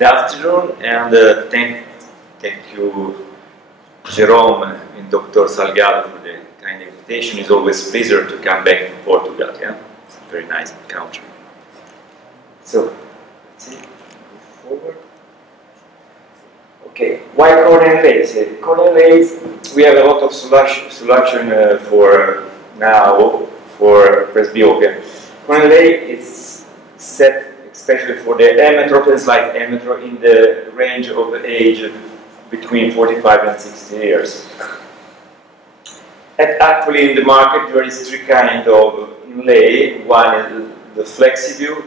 Good afternoon, and thank you, Jerome and Dr. Salgado, for the kind invitation. It's always a pleasure to come back to Portugal. Yeah, it's a very nice country. So, let's see, go forward. Okay, why corneal lace? Corneal lace, we have a lot of solution for now for presbyopia. Corneal lace is set especially for the emetropes like emetro in the range of age between 45 and 60 years. And actually in the market there is three kinds of inlay. One is the Flexivue,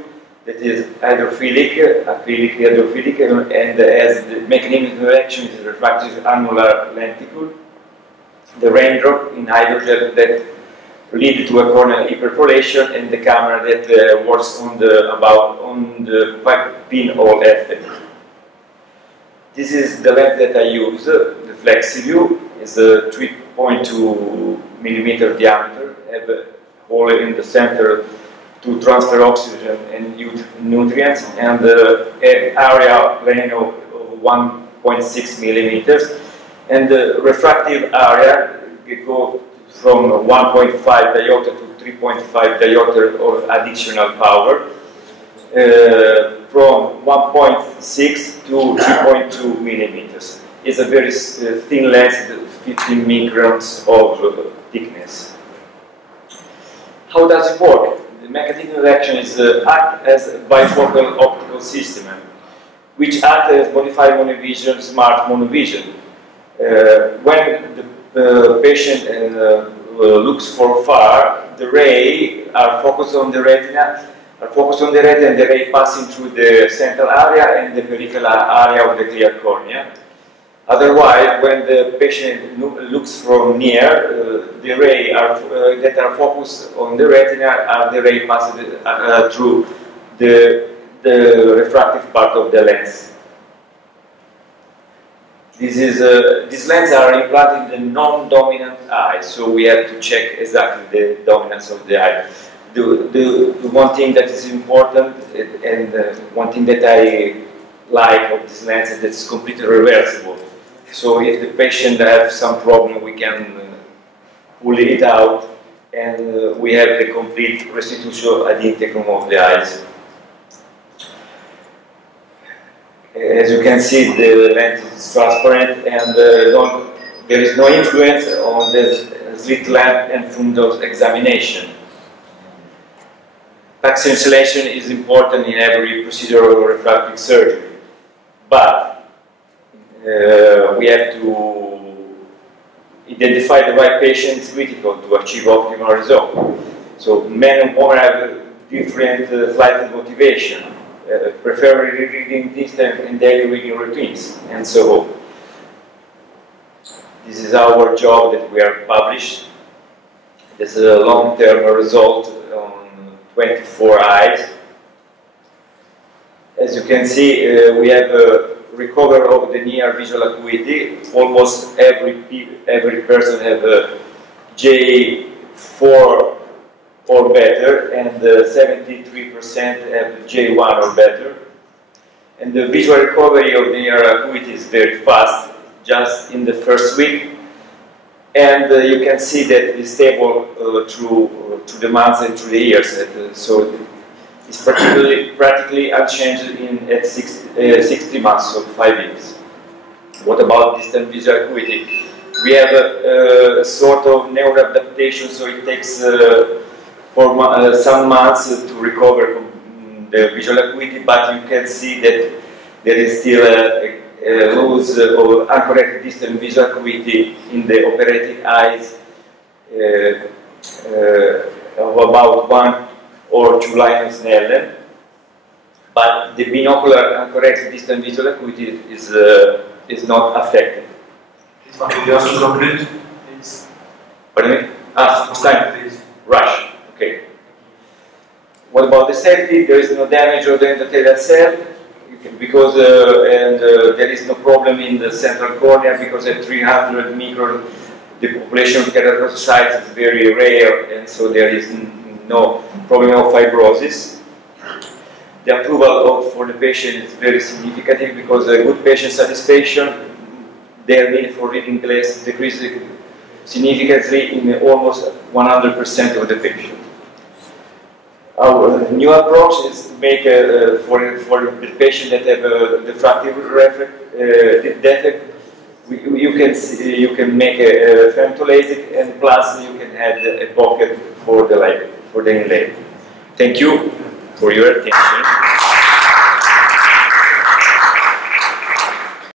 that is hydrophilic, acrylic hydrophilic, and has the mechanism of action is refractive annular lenticle. The raindrop in hydrogel that lead to a corneal hyperpolation, and the camera that works on the pinhole effect. This is the lens that I use. The Flexivue is a 3.2 millimeter diameter, have a hole in the center to transfer oxygen and nutrients, and an area plane of 1.6 millimeters, and the refractive area go from 1.5 diopter to 3.5 diopter of additional power, from 1.6 to 3.2 millimeters. It's a very thin lens, 15 microns of thickness. How does it work? The mechanism of action is act as a bifocal optical system, which acts as modified monovision, smart monovision. When the patient looks for far, the ray are focused on the retina, and the ray passing through the central area and the peripheral area of the clear cornea. Otherwise, when the patient looks from near, the ray that are focused on the retina are the ray passed through the refractive part of the lens. These lenses are implanted in the non-dominant eye, so we have to check exactly the dominance of the eye. The one thing that is important, and one thing that I like of this lens is that it's completely reversible. So if the patient has some problem, we can pull it out, and we have the complete restitution ad integrum of the eyes. As you can see, the lens is transparent, and there is no influence on the slit lamp and fundus examination. Taxi installation is important in every procedure of refractive surgery, but we have to identify the right patient is critical to achieve optimal result. So men and women have different flight motivation. Prefer reading distance and daily reading routines, and so on. This is our job that we are published. This is a long-term result on 24 eyes. As you can see, we have a recovery of the near visual acuity. Almost every person have a J4 or better, and 73% have J1 or better. And the visual recovery of the near acuity is very fast, just in the first week. And you can see that it's stable through the months and through the years. So it's practically unchanged at 60 months, so 5 years. What about distant visual acuity? We have a sort of neuroadaptation, so it takes for some months to recover the visual acuity, but you can see that there is still a loss of uncorrected distant visual acuity in the operating eyes of about 1 or 2 lines Snellen, but the binocular uncorrected distant visual acuity is not affected. Pardon me? Time. Rush. Okay. What about the safety? There is no damage of the endothelial cell, because there is no problem in the central cornea, because at 300 micron the population of keratocytes is very rare, and so there is no problem of fibrosis. the approval for the patient is very significant because a good patient satisfaction, their need for reading glass decreases significantly in almost 100% of the patient. Our new approach is to make for the patient that have a diffractive defect, you can make a femtolasic, and plus you can add a pocket for the inlay. Thank you for your attention.